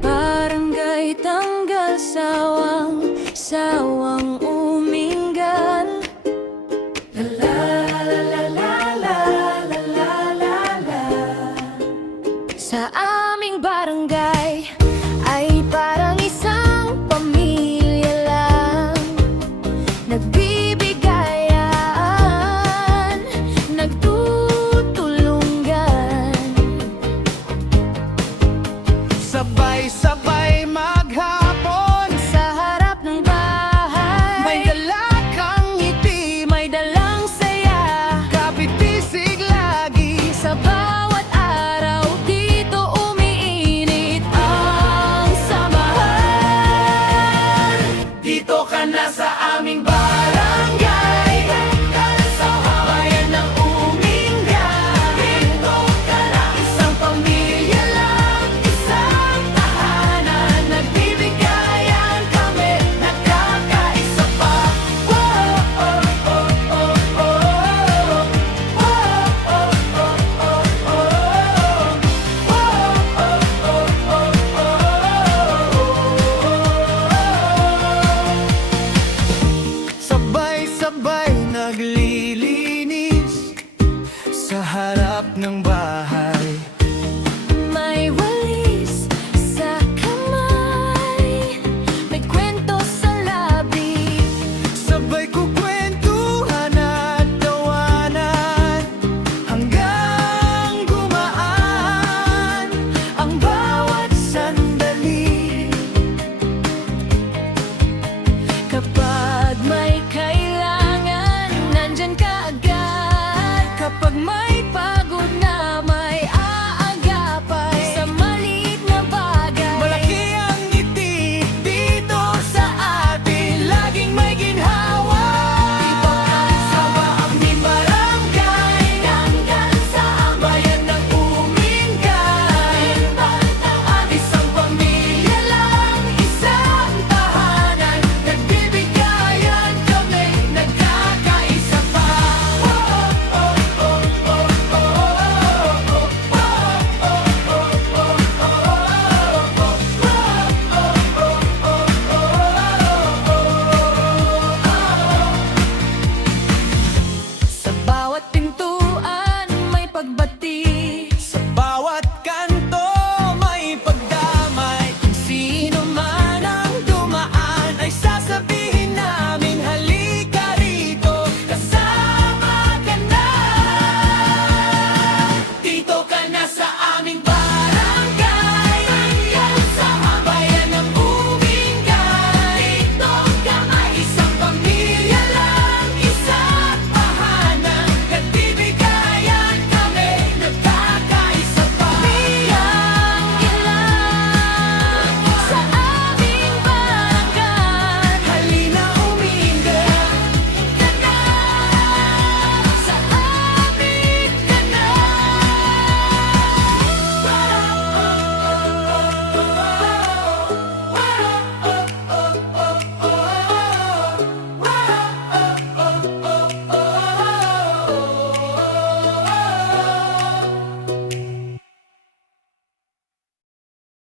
Barangay tanggal sawang, sawang uminggan. La la la la la la la la la. Sa aming barangay ay parang isang pamilya lang, nagbibigayan, nagtutulungan. Sabay-sabay maghapon Sa harap ng bahay, may dala kang ngiti, may dalang saya. kapitisig lagi. Sa bawat araw dito umiinit ang samahan. Dito ka na sa aming barangay, sa bayan ng Uminggan. Dito ka na, isang pamilya lang, isang tahanan. Nagbibigayan kami, nagkakaisa pa. Oh, oh, oh, oh, oh, oh. Oh, oh, oh, oh, oh. Sabay-sabay naglilinis sa harap ng bahay. May walis sa kamay, may kwento sa labi. Sabay kukwentuhan at tawanan hanggang gumaan ang bawat sandali. Kapag may kailangan, nandyan ka agad. Kapag may